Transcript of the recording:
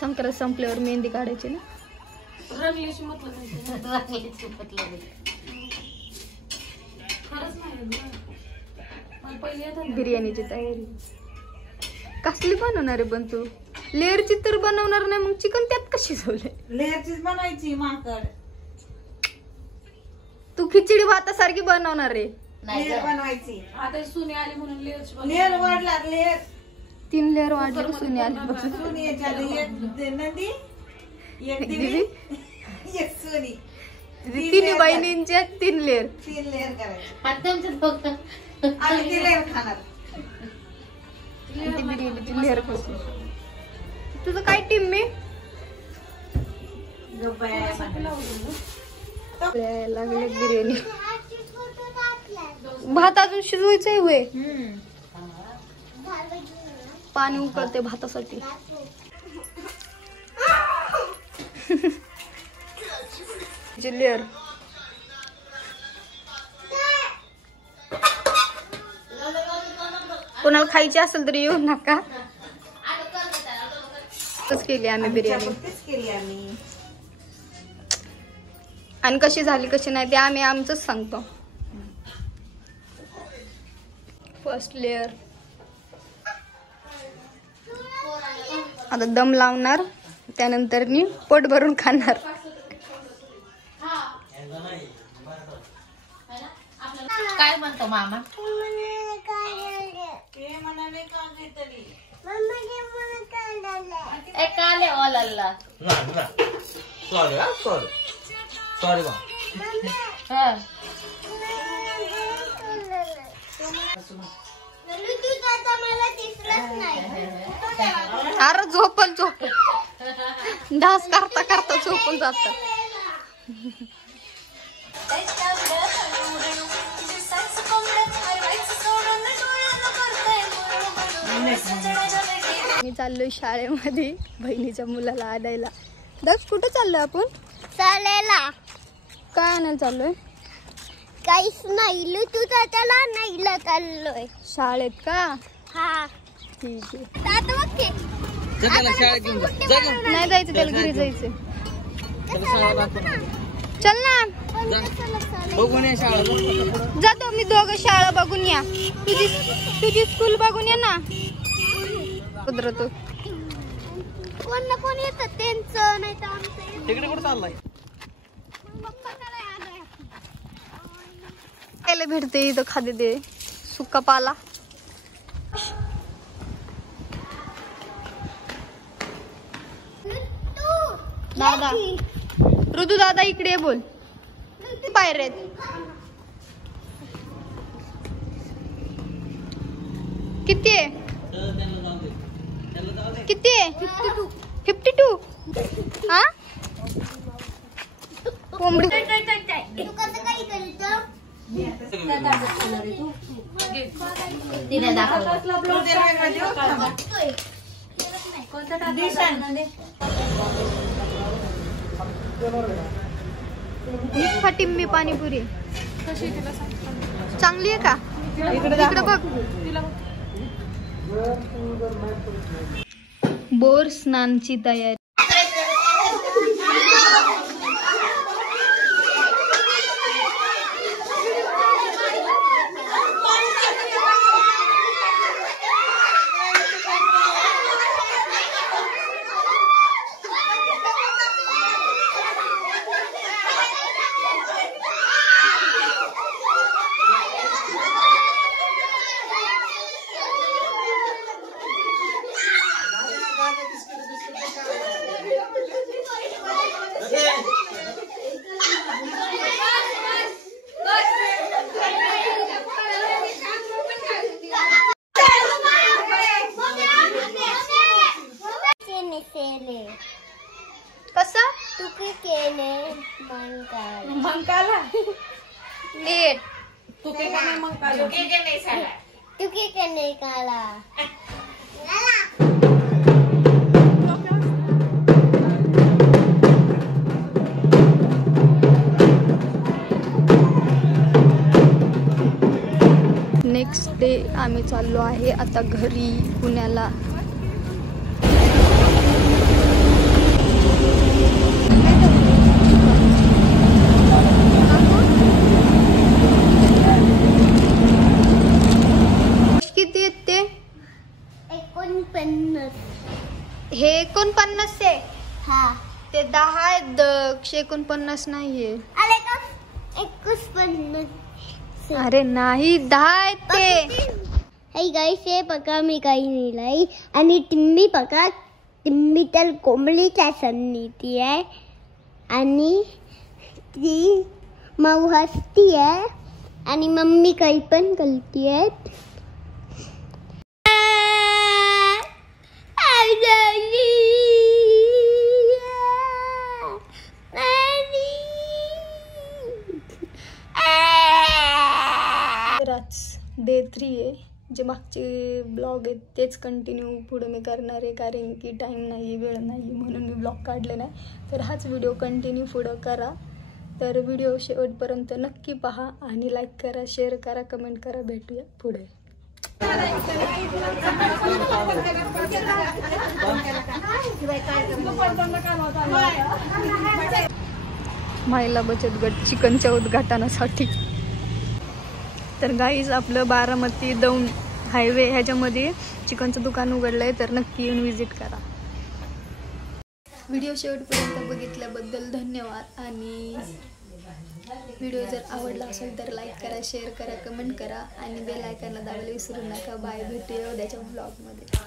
संक्रांत संपल्यावर मेहंदी काढायची ना. रंगल्याची मतलब बिर्याणीची तयारी कसली बनवणार आहे? पण तू लेअरची तर बनवणार नाही, मग चिकन त्यात कशी शिजवले? लेअरचीच बनायची माकड. तू खिचडी भातासारखी बनवणार आहे. लेअर बनवायची. आता सुने आली म्हणून लेअर वाढला. लेअर 3 लेअर वाढले. सुनी आली. सुनी एक नंदी, एक दिवी, एक सुनी. 3 बहिणींच्या 3 लेअर. 3 लेअर करायचे. आम्ही 3 लेअर खाणार. बिर्याणीची लेअर कशी? तुझं काय टीम मी लागले बिर्याणी. भात अजून शिजवायचंय होय. पाणी उकळते भातासाठी. लेअर कोणाला खायची असेल तर येऊ नका. केली आम्ही बिर्याणी. आणि कशी झाली कशी नाही ते आम्ही आमचंच सांगतो. First layer. आता दम लावणार, त्यानंतर मी पोट भरून खाणार. काय म्हणतो मामा? काले ओलल्ला सॉरी बा. अरे झोपल डान्स करता करता झोपून जातात. मी चाललोय शाळेमध्ये बहिणीच्या मुलाला आणायला. दक्ष कुठे चाललोय आपण? चालेला. काय आणायला चाललोय? काहीच नाही. तू त्याला नाही चाललोय. शाळेत का? हा ठीक आहे. आता बघ की. नाही जायचं त्याला, घरी जायचं. चल ना. बघून ये शाळा. जातो मी. दोघं शाळा बघून या. तुझी स्कूल बघून या ना. कुदरतो कोण ना कोण येतं त्यांचं, नाही तर आमचं. तिकडे कुठे चाललाय? खायला भेटते इथं. खाते ते सुका पाला. दादा, ऋतू दादा इकडे बोल. बाहेर आहेत. किती आहे? किती आहे? 52. हा कोंबडी. तू कसं काही करतो? टिम्मी पाणीपुरी चांगली आहे का? इकडे बघ. बोर स्नानची तयारी. कसा तू की केले मंकाला लेट. तू के का नाही मंकाला? तू की केले काला. नेक्स्ट डे आम्ही चाललो आहे आता घरी पुण्याला. हे 49 आहे. हा ते 10 आहेत. 49 नाहीये. आले का 51. अरे नाही 10 आहेत ते. हे गाईस हे बघा मी काही नेलंय आणि टिम्मी बघा टिम्मी तर कोंबडीच्या सन्नीती आहे आणि ती मऊ हसती आहे आणि मम्मी काही पण गलती आहे. तर आज डे 3 आहे. जे मागचे ब्लॉग आहेत तेच कंटिन्यू पुढे मी करणार आहे, कारण की टाईम नाही, वेळ नाही, म्हणून मी ब्लॉग काढले नाही. तर हाच व्हिडिओ कंटिन्यू पुढं करा. तर व्हिडिओ शेवटपर्यंत नक्की पहा आणि लाईक करा, शेअर करा, कमेंट करा. भेटूया पुढे. महिला बचत गट चिकनच्या उद्घाटनासाठी. तर गाईज आपलं बारामती दौंड हायवे ह्याच्यामध्ये चिकनचं दुकान उघडलंय, तर नक्की येऊन व्हिजिट करा. व्हिडिओ शेवटपर्यंत बघितल्याबद्दल धन्यवाद. आणि व्हिडिओ जर आवडला असेल तर लाईक करा, शेअर करा, कमेंट करा आणि बेल आयकॉनला दाबायला विसरू नका. बाय, भेटूया उद्याच्या ब्लॉगमध्ये.